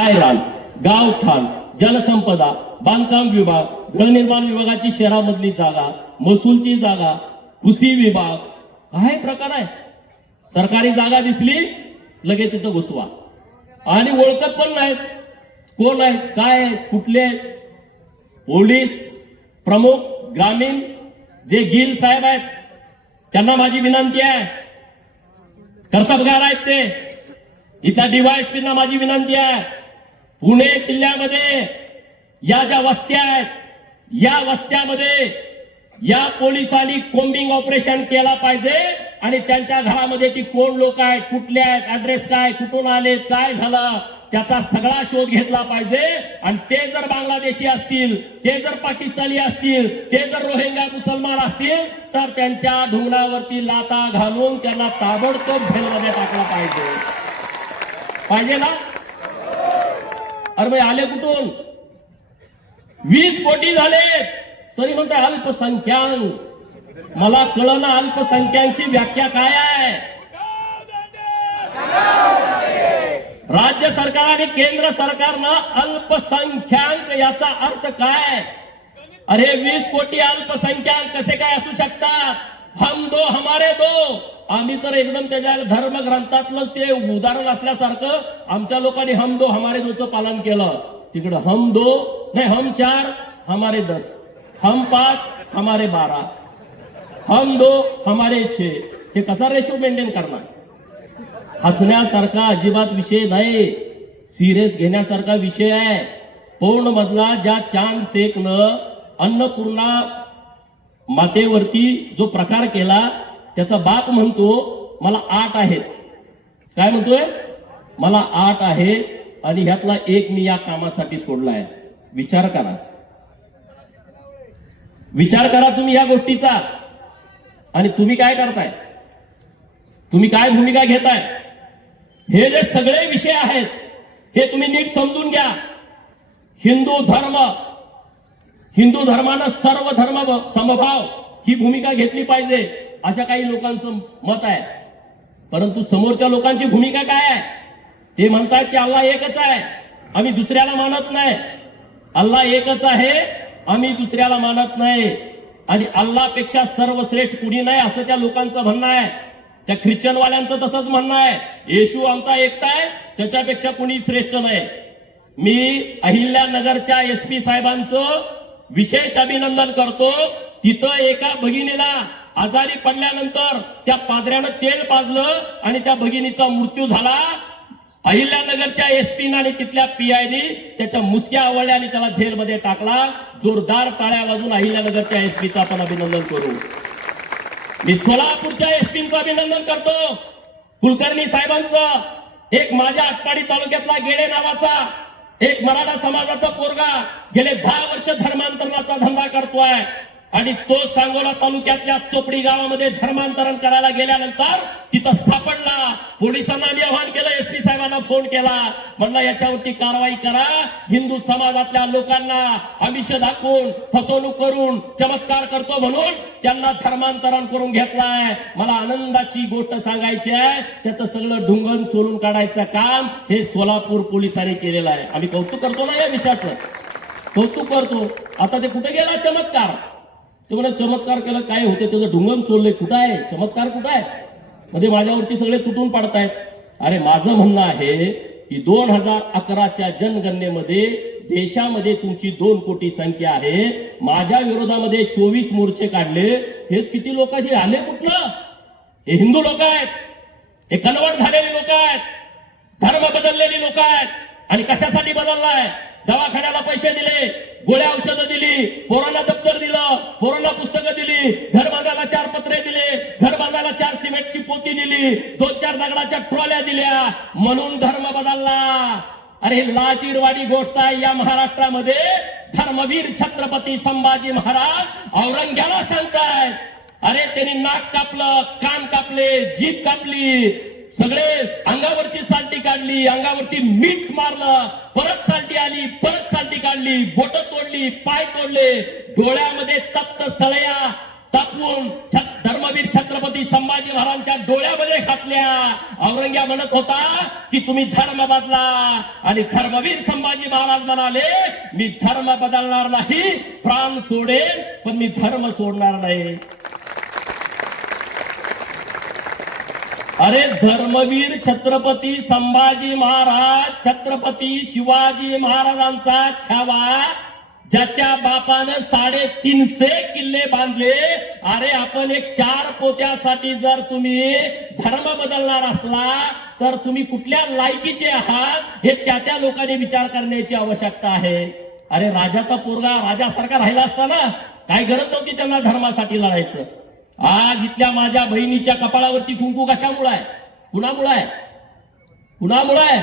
रान गावठाण जलसंपदा बांधकाम विभाग गृहनिर्माण विभागाची शहरामधली जागा महसूलची जागा कृषी विभाग काय प्रकार आहे? सरकारी जागा दिसली लगेच तिथं घुसवा. आणि ओळखत पण नाहीत. कोण आहेत? काय कुठले पोलीस प्रमुख ग्रामीण जे गिल साहेब आहेत त्यांना माझी विनंती आहे. कर्तबगार आहेत ते. इथल्या डीवायएसपींना माझी विनंती आहे. पुणे जिल्ह्यामध्ये या ज्या वस्त्या आहेत या वस्त्यामध्ये या पोलिसांनी कोम्बिंग ऑपरेशन केला पाहिजे आणि त्यांच्या घरामध्ये ती कोण लोक आहेत कुठले आहेत ऍड्रेस काय कुठून आले काय झालं त्याचा सगळा शोध घेतला पाहिजे. आणि ते जर बांगलादेशी असतील ते जर पाकिस्तानी असतील ते जर रोहिंग्या मुसलमान असतील तर त्यांच्या ढुंगणावरती लाता घालून त्यांना ताबडतोब झेलमध्ये टाकला पाहिजे. पाहिजे ना? अरे भाई आले कुठून? वीस कोटी झाले. तरी म्हणते अल्पसंख्याक. मला कळना अल्पसंख्याची व्याख्या काय आहे? राज्य सरकार आणि केंद्र सरकारनं अल्पसंख्याक याचा अर्थ काय? अरे वीस कोटी अल्पसंख्याक कसे काय असू शकतात? हम दो हमारे दो. आम्ही तर एकदम त्याच्या धर्म ग्रंथातलंच ते उदाहरण असल्यासारखं आमच्या लोकांनी हम दो हमारे दोचं पालन केलं. तिकडं हम दो नाही हम चार हमारे दस. हम पाच हमारे बारा. हम दो हमारे छे. हे कसा रेशो मेंटेन करणार? हसण्यासारखा अजिबात विषय नाही. सिरियस घेण्यासारखा विषय आहे. पूर्ण मधला ज्या चांद शेखनं अन्नपूर्णा मातेवरती जो प्रकार केला त्याचा बाप म्हणतो मला आठ आहेत. काय म्हणतोय? मला आठ आहे आणि ह्यातला एक मी या कामासाठी सोडलाय. विचार करा. विचार करा तुम्ही या गोष्टीचा. आणि तुम्ही काय करताय? तुम्ही काय भूमिका घेताय? हे जे सगळे विषय आहेत हे तुम्ही नीट समजून घ्या. हिंदू धर्म हिंदू धर्मानं सर्व धर्म समभाव ही भूमिका घेतली पाहिजे अशा काही लोकांचं मत आहे. परंतु समोरच्या लोकांची भूमिका काय आहे? ते म्हणतात की अल्ला एकच आहे आम्ही दुसऱ्याला मानत नाही. अल्ला एकच आहे आम्ही दुसऱ्याला मानत नाही. आणि अल्लापेक्षा सर्वश्रेष्ठ कुणी नाही असं त्या लोकांचं म्हणणं आहे. त्या ख्रिश्चनवाल्यांचं तसंच म्हणणं आहे. येशू आमचा एकटा आहे त्याच्यापेक्षा कुणी श्रेष्ठ नाही. मी अहिल्यानगरच्या एस पी साहेबांचं विशेष अभिनंदन करतो. तिथं एका भगिनीला आजारी पडल्यानंतर त्या पादऱ्यानं तेल पाजलं आणि त्या भगिनीचा मृत्यू झाला. अहिल्यानगरच्या एसपी आणि तिथल्या पीआयनी त्याच्या मुसक्या आवडल्या आणि त्याला झेलमध्ये टाकला. जोरदार टाळ्या वाजून अहिल्यानगरच्या एसपीचं आपण अभिनंदन करू. मी सोलापूरच्या एसपीचं अभिनंदन करतो. कुलकर्णी साहेबांचं एक माझ्या आटपाडी तालुक्यातला गेडे नावाचा एक मराठा समाजाचा पोरगा गेले दहा वर्ष धर्मांतरणाचा धंदा करतोय. आणि तो सांगोला तालुक्यातल्या चोपडी गावामध्ये धर्मांतरण करायला गेल्यानंतर तिथं सापडला. पोलिसांना मी आव्हान केलं एसपी साहेबांना फोन केला. म्हणला याच्यावरती कारवाई करा. हिंदू समाजातल्या लोकांना आमिष दाखवून फसवणूक करून चमत्कार करतो म्हणून त्यांना धर्मांतरण करून घेतलाय. मला आनंदाची गोष्ट सांगायची आहे. त्याचं सगळं ढुंगण सोलून काढायचं काम हे सोलापूर पोलिसांनी केलेलं आहे. आम्ही कौतुक करतो ना या विषयाचं? कौतुक करतो. आता ते कुठे गेला चमत्कार? ते म्हणा चमत्कार केला काय होते त्याचं ढुंगण सोडलंय. कुठं आहे? चमत्कार कुठं आहे? मध्ये माझ्यावरती सगळे तुटून पडतायत. अरे माझं म्हणणं आहे की दोन हजार अकराच्या जनगणनेमध्ये देशामध्ये तुमची दोन कोटी संख्या आहे. माझ्या विरोधामध्ये चोवीस मोर्चे काढले. हेच किती लोक आले कुठलं हे हिंदू लोक आहेत. हे कलवट झालेले लोक आहेत. धर्म बदललेली लोक आहेत. आणि कशासाठी बदललाय? दवाखान्याला पैसे दिले गोळ्या औषधं दिली पोरांना दप्तर दिलं पोरांना पुस्तकं दिली घर बांधायला चार पत्रे दिले घर बांधायला चार सिमेंटची पोती दिली दोन चार दगडाच्या ट्रॉल्या दिल्या. म्हणून धर्म बदलला. अरे लाजीरवाडी गोष्ट आहे या महाराष्ट्रामध्ये. धर्मवीर छत्रपती संभाजी महाराज औरंग्याला सांगतायत. अरे त्यांनी नाक कापलं कान कापले जीभ कापली. सगळे अंगावरची साल्टी काढली अंगावरती मीठ मारलं परत सालटी आली परत सालटी काढली बोट तोडली पाय तोडले डोळ्यामध्ये तप्त सळया तापून धर्मवीर छत्रपती संभाजी महाराजांच्या डोळ्यामध्ये घातल्या. औरंग्या म्हणत होता की तुम्ही धर्म बदला. आणि धर्मवीर संभाजी महाराज म्हणाले मी धर्म बदलणार नाही प्राण सोडेन पण मी धर्म सोडणार नाही. अरे धर्मवीर छत्रपती संभाजी महाराज छत्रपती शिवाजी महाराजांचा छावा ज्याच्या बापानं साडेतीनशे किल्ले बांधले. अरे आपण एक चार पोत्यासाठी जर तुम्ही धर्म बदलणार असला तर तुम्ही कुठल्या लायकीचे आहात हे त्या त्या लोकांनी विचार करण्याची आवश्यकता आहे. अरे राजाचा पोरगा राजासारखा राहिला असता ना काय गरज नव्हती त्यांना धर्मासाठी लढायचं. आज इथल्या माझ्या बहिणीच्या कपाळावरती कुंकू कशामुळे आहे? कुणामुळे आहे? कुणामुळे आहे?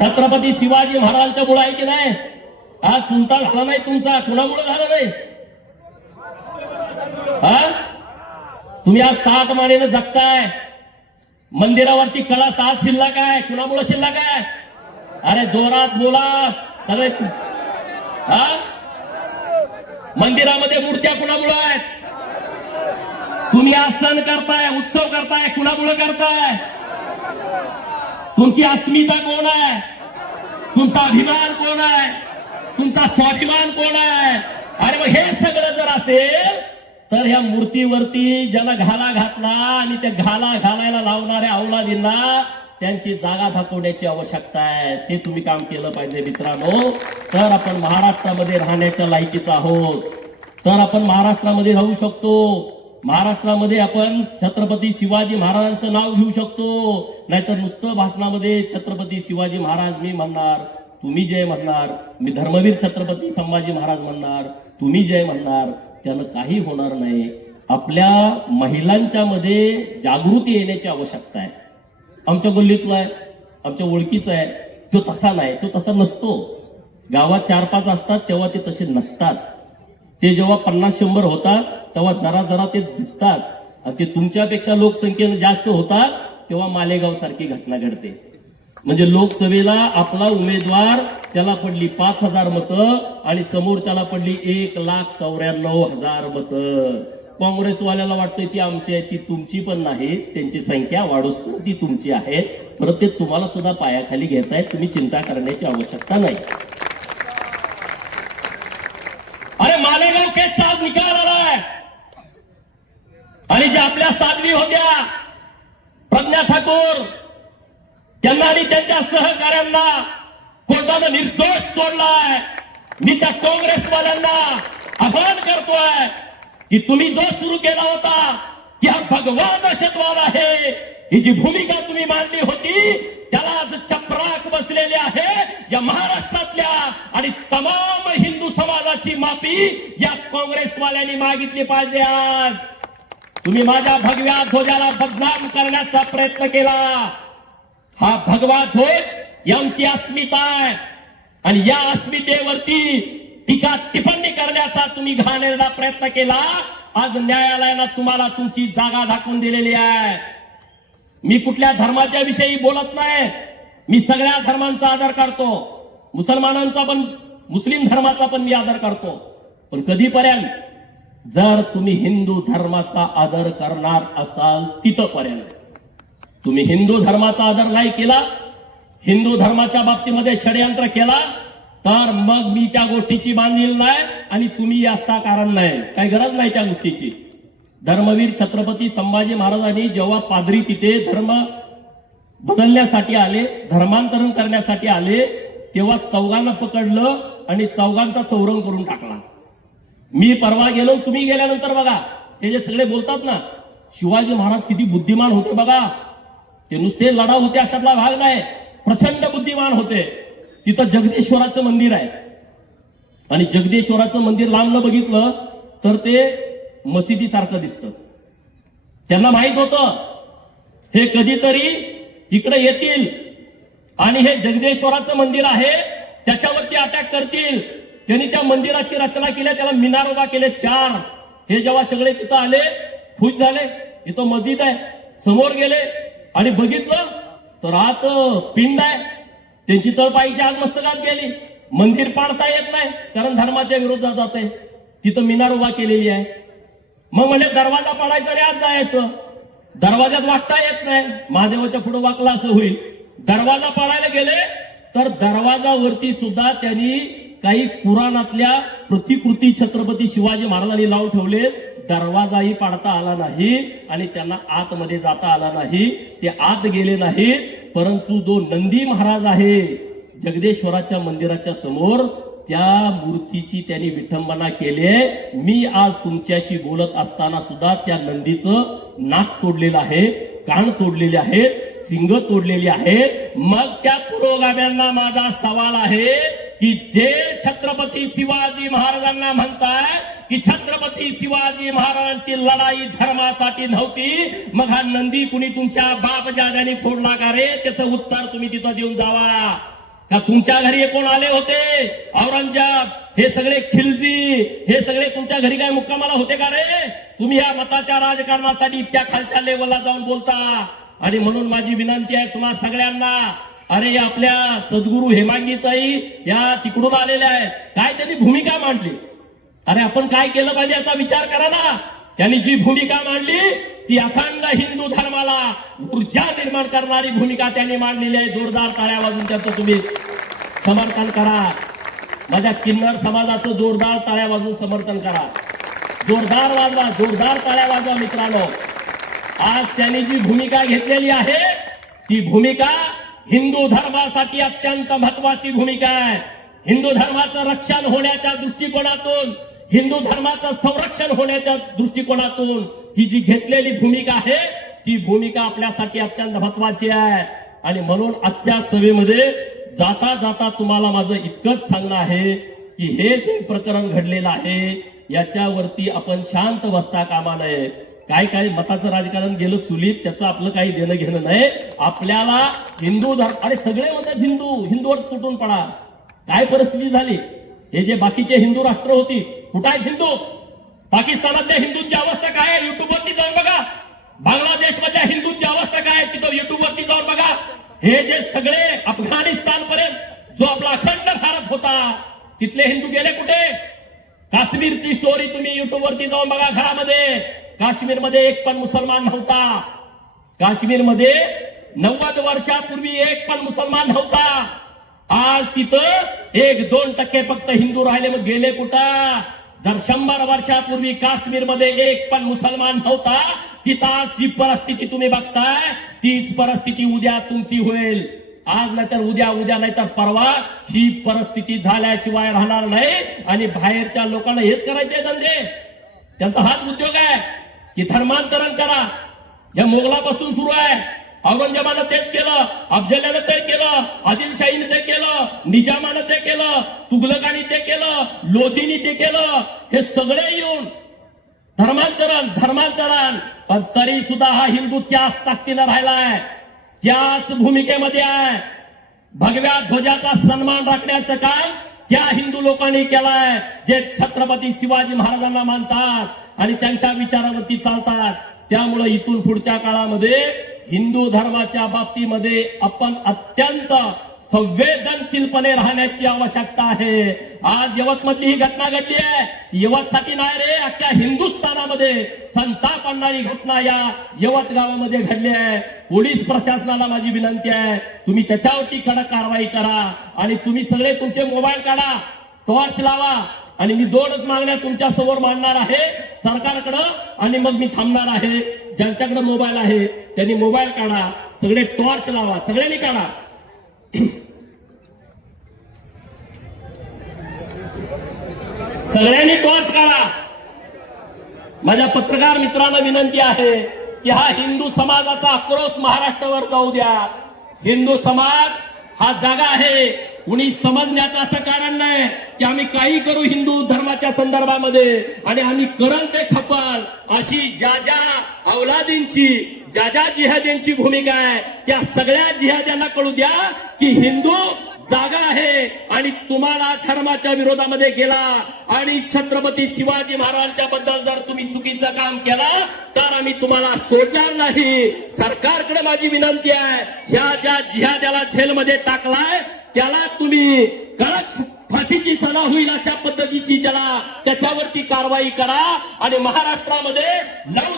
छत्रपती शिवाजी महाराजांच्या मुळे आहे की नाही? आज सुलता झाला नाही तुमचा. कुणामुळे झाला नाही? हा? तुम्ही आज ताक मानेनं जगताय. मंदिरावरती कळा सात शिल्लक आहे कुणामुळे शिल्लक आहे अरे जोरात बोला. सगळे हा? मंदिरामध्ये मूर्त्या कुणामुळे आहेत? तुम्ही आज सण करताय उत्सव करताय कुणामुळे करताय? तुमची अस्मिता कोण आहे? तुमचा अभिमान कोण आहे? तुमचा स्वाभिमान कोण आहे? अरे मग हे सगळं जर असेल तर ह्या मूर्तीवरती ज्याला घाला घातला आणि त्या घाला घालायला लावणाऱ्या औलादींना त्यांची जागा दाखवण्याची आवश्यकता आहे. ते तुम्ही काम केलं पाहिजे मित्रांनो. तर आपण महाराष्ट्रामध्ये राहण्याच्या लायकीचा आहोत. तर आपण महाराष्ट्रामध्ये राहू शकतो. महाराष्ट्रामध्ये आपण छत्रपती शिवाजी महाराजांचं नाव घेऊ शकतो. नाहीतर नुसतं भाषणामध्ये छत्रपती शिवाजी महाराज मी म्हणणार तुम्ही जय म्हणणार मी धर्मवीर छत्रपती संभाजी महाराज म्हणणार तुम्ही जय म्हणणार त्यानं काही होणार नाही. आपल्या महिलांच्या मध्ये जागृती येण्याची आवश्यकता आहे. आमच्या गल्लीतला आहे आमच्या ओळखीचा आहे तो तसा नाही तो तसा नसतो. गावात चार पाच असतात तेव्हा ते तसे नसतात. ते जेव्हा पन्नास शंभर होतात तेव्हा जरा जरा ते दिसतात. आणि ते तुमच्यापेक्षा लोकसंख्येनं जास्त होतात तेव्हा मालेगाव सारखी घटना घडते. म्हणजे लोकसभेला आपला उमेदवार त्याला पडली पाच हजार मतं आणि समोरच्याला पडली एक लाख चौऱ्याण्णव हजार मतं. काँग्रेसवाल्याला वाटतंय ती आमची आहे ती तुमची पण नाही. त्यांची संख्या वाढूस ती तुमची आहे. परत ते तुम्हाला सुद्धा पायाखाली घेतायत तुम्ही चिंता करण्याची आवश्यकता नाही. अरे मालेगाव केसचा निकाल आलाय. आणि ज्या आपल्या साध्वी होत्या प्रज्ञा ठाकूर त्यांना आणि त्यांच्या सहकाऱ्यांना कोर्टानं निर्दोष सोडलाय. मी त्या काँग्रेसवाल्यांना आव्हान करतोय की तुम्ही जो सुरू केला होता की हा भगवा दहशतवाद आहे. ही जी भूमिका तुम्ही मांडली होती त्याला आज चपराक बसलेले आहे या महाराष्ट्रातल्या आणि तमाम हिंदू समाजाची माफी या काँग्रेसवाल्यांनी मागितली पाहिजे आज. तुम्ही माझ्या भगव्या ध्वजाला बदनाम करण्याचा प्रयत्न केला. हा भगवा ध्वज यांची अस्मिता आहे. आणि या अस्मितेवरती टीका टिप्पणी करण्याचा तुम्ही घाणेरडा प्रयत्न केला. आज न्यायालयानं तुम्हाला तुमची जागा दाखवून दिलेली आहे. मी कुठल्या धर्माच्या विषयी बोलत नाही. मी सगळ्या धर्मांचा आदर करतो. मुसलमानांचा पण मुस्लिम धर्माचा पण मी आदर करतो. पण कधीपर्यंत जर तुम्ही हिंदू धर्माचा आदर करणार असाल तिथपर्यंत. तुम्ही हिंदू धर्माचा आदर नाही केला हिंदू धर्माच्या बाबतीमध्ये षडयंत्र केला तर मग मी त्या गोष्टीची बांधील नाही आणि तुम्ही असता कारण नाही. काही गरज नाही त्या गोष्टीची. धर्मवीर छत्रपती संभाजी महाराजांनी जेव्हा पादरी तिथे धर्म बदलण्यासाठी आले धर्मांतरण करण्यासाठी आले तेव्हा चौघांना पकडलं आणि चौघांचा चौरंग करून टाकला. मी परवा गेलो तुम्ही गेल्यानंतर बघा. हे जे सगळे बोलतात ना शिवाजी महाराज किती बुद्धिमान होते बघा. ते नुसते लढा होते अशातला भाग नाही प्रचंड बुद्धिमान होते. तिथं जगदेश्वराचं मंदिर आहे. आणि जगदेश्वराचं मंदिर लांबलं बघितलं तर ते मशिदीसारखं दिसतं. त्यांना माहीत होतं हे कधीतरी इकडे येतील. आणि हे जगदेश्वराचं मंदिर आहे त्याच्यावरती अटॅक करतील. त्यांनी त्या मंदिराची रचना केली त्याला मिनार उभा केले चार. हे जेव्हा सगळे तिथं आले खुश झाले इथं मस्जिद आहे समोर गेले आणि बघितलं तर आत पिंड आहे. त्यांची तळपाईची आग मस्तकात गेली. मंदिर पाडता येत नाही कारण धर्माच्या विरोधात जाते. तिथं मिनार उभा केलेली आहे. मग म्हणजे दरवाजा पाडायचा आणि आत जायचं. दरवाजात वागता येत नाही. महादेवाच्या पुढे वाकला असं होईल. दरवाजा पाडायला गेले तर दरवाजावरती सुद्धा त्यांनी काही पुराणातल्या प्रतिकृती छत्रपती शिवाजी महाराजांनी लावून ठेवले दरवाजाही पाडता आला नाही आणि त्यांना आतमध्ये जाता आला नाही ते आत गेले नाहीत परंतु जो नंदी महाराज आहे जगदेश्वराच्या मंदिराच्या समोर त्या मूर्तीची त्यांनी विठंबना केली. आहे मी आज तुमच्याशी बोलत असताना सुद्धा त्या नंदीचं नाक तोडलेलं आहे कान तोडलेले आहेत सिंग तोडलेली आहे. मग त्या पुरोगाम्यांना माझा सवाल आहे की जे छत्रपती शिवाजी महाराजांना म्हणताय की छत्रपती शिवाजी महाराजांची लढाई धर्मासाठी नव्हती. मग हा नंदी कुणी तुमच्या बाप जाद्याने फोडला का रे? त्याचं उत्तर तुम्ही तिथं देऊन जावा. का तुमच्या घरी कोण आले होते? औरंगजेब हे सगळे खिलजी हे सगळे तुमच्या घरी काय मुक्कामाला होते का रे? तुम्ही या मताच्या राजकारणासाठी इतक्या खालच्या लेवलला जाऊन बोलता. आणि म्हणून माझी विनंती आहे तुम्हा सगळ्यांना अरे आपल्या सद्गुरू हेमांगीताई या तिकडून आलेल्या आहेत. काय त्यांनी भूमिका मांडली? अरे आपण काय केलं पाहिजे याचा विचार करा ना. त्यांनी जी भूमिका मांडली ती अखंड हिंदू धर्माला ऊर्जा निर्माण करणारी भूमिका त्यांनी मांडलेली आहे. जोरदार टाळ्या वाजून त्याचं तुम्ही समर्थन करा. माझ्या किन्नर समाजाचं जोरदार टाळ्या वाजून समर्थन करा. जोरदार वाजवा जोरदार टाळ्या वाजवा मित्रांनो. आज त्यांनी जी भूमिका घेतलेली आहे ती भूमिका हिंदू धर्मासाठी अत्यंत महत्वाची भूमिका आहे. हिंदू धर्माचं रक्षण होण्याच्या दृष्टिकोनातून हिंदू धर्माचं संरक्षण होण्याच्या दृष्टिकोनातून ही जी घेतलेली भूमिका आहे ती भूमिका आपल्यासाठी अत्यंत महत्वाची आहे. आणि म्हणून आजच्या सभेमध्ये जाता जाता तुम्हाला माझं इतकंच सांगणं आहे की हे जे प्रकरण घडलेलं आहे याच्यावरती आपण शांत बसता कामा नये. काय काय मताचं राजकारण गेलं चुलीत त्याचं आपलं काही देणं घेणं नाही. आपल्याला हिंदू धर्म अरे सगळे म्हणतात हिंदू हिंदूवर तुटून पडा. काय परिस्थिती झाली? हे जे बाकीचे हिंदू राष्ट्र होती कुठं आहेत हिंदू? पाकिस्तानातल्या हिंदूंची अवस्था काय आहे? युट्यूबवरती जाऊन बघा. बांगलादेश मधल्या हिंदूंची अवस्था काय आहे? तिथं युट्यूबवरती जाऊन बघा. हे जे सगळे अफगाणिस्तान पर्यंत जो आपला अखंड भारत होता तिथले हिंदू गेले कुठे? काश्मीरची स्टोरी तुम्ही युट्यूबवरती जाऊन बघा घरामध्ये. काश्मीरमध्ये एक पण मुसलमान नव्हता. काश्मीरमध्ये नव्वद वर्षापूर्वी एक पण मुसलमान नव्हता. आज तिथं एक दोन टक्के फक्त हिंदू राहिले मग गेले कुठं? जर शंभर वर्षापूर्वी काश्मीरमध्ये एक पण मुसलमान नव्हता तिथं आज जी परिस्थिती तुम्ही बघताय तीच परिस्थिती उद्या तुमची होईल. आज नाहीतर उद्या उद्या नाहीतर परवा ही परिस्थिती झाल्याशिवाय राहणार नाही आणि बाहेरच्या लोकांना हेच करायचे धंदे. त्यांचा हाच उद्योग आहे. की धर्मांतरण करा. या मोगलापासून सुरू आहे. औरंगजेबानं तेच केलं अफजल्यानं ते केलं आदिलशाहीने ते केलं निजामानं ते केलं तुगलकानी ते केलं लोधीनी ते केलं. हे सगळे येऊन धर्मांतरण धर्मांतरण. पण तरी सुद्धा हा हिंदू त्याच ताकदीनं राहिलाय. त्याच भूमिकेमध्ये आहे. भगव्या ध्वजाचा सन्मान राखण्याचं काम त्या हिंदू लोकांनी केलाय जे छत्रपती शिवाजी महाराजांना मानतात. आणि त्यांच्या विचारावरती चालतात. त्यामुळे इथून पुढच्या काळामध्ये हिंदू धर्माच्या बाबतीमध्ये आपण अत्यंत संवेदनशीलपणे राहण्याची आवश्यकता आहे. आज यवतमधली ही घटना घडली आहे. यवतसाठी नाही रे अख्ख्या हिंदुस्थानामध्ये संताप आणणारी घटना या यवत गावामध्ये घडली आहे. पोलीस प्रशासनाला माझी विनंती आहे तुम्ही त्याच्यावरती कडक कारवाई करा आणि तुम्ही सगळे तुमचे मोबाईल काढा टॉर्च लावा. आणि मी दोनच मागण्या तुमच्यासमोर मांडणार आहे सरकारकडं आणि मग मी थांबणार आहे. ज्यांच्याकडे मोबाईल आहे त्यांनी मोबाईल काढा सगळे टॉर्च लावा सगळ्यांनी काढा. सगळ्यांनी टॉर्च काढा. माझ्या पत्रकार मित्रांना विनंती आहे की हा हिंदू समाजाचा आक्रोश महाराष्ट्रावर जाऊ द्या. हिंदू समाज हा जागा आहे. कुणी समजण्याचं असं कारण नाही की आम्ही काही करू हिंदू धर्माच्या संदर्भामध्ये आणि आम्ही करल ते खपाल अशी ज्या ज्या अवलादींची ज्या ज्या जिहाद्यांची भूमिका आहे त्या सगळ्या जिहाद्यांना कळू द्या की हिंदू जागा आहे आणि तुम्हाला धर्माच्या विरोधामध्ये गेला आणि छत्रपती शिवाजी महाराजांच्या बद्दल जर तुम्ही चुकीचं काम केलं तर आम्ही तुम्हाला सोडणार नाही. सरकारकडे माझी विनंती आहे ह्या ज्या जिहाद्याला झेलमध्ये टाकलाय त्याला तुम्ही कडक फाशीची सजा होईल अशा पद्धतीची त्याला त्याच्यावरती कारवाई करा. आणि महाराष्ट्रामध्ये लव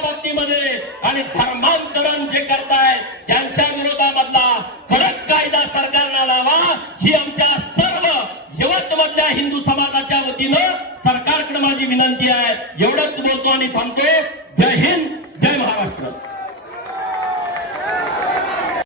बाबतीमध्ये आणि धर्मांतरण जे करताय त्यांच्या विरोधामधला कडक कायदा सरकारला लावा. ही आमच्या सर्व यवतमधल्या हिंदू समाजाच्या वतीनं सरकारकडे माझी विनंती आहे. एवढंच बोलतो आणि थांबतो. जय हिंद जय महाराष्ट्र.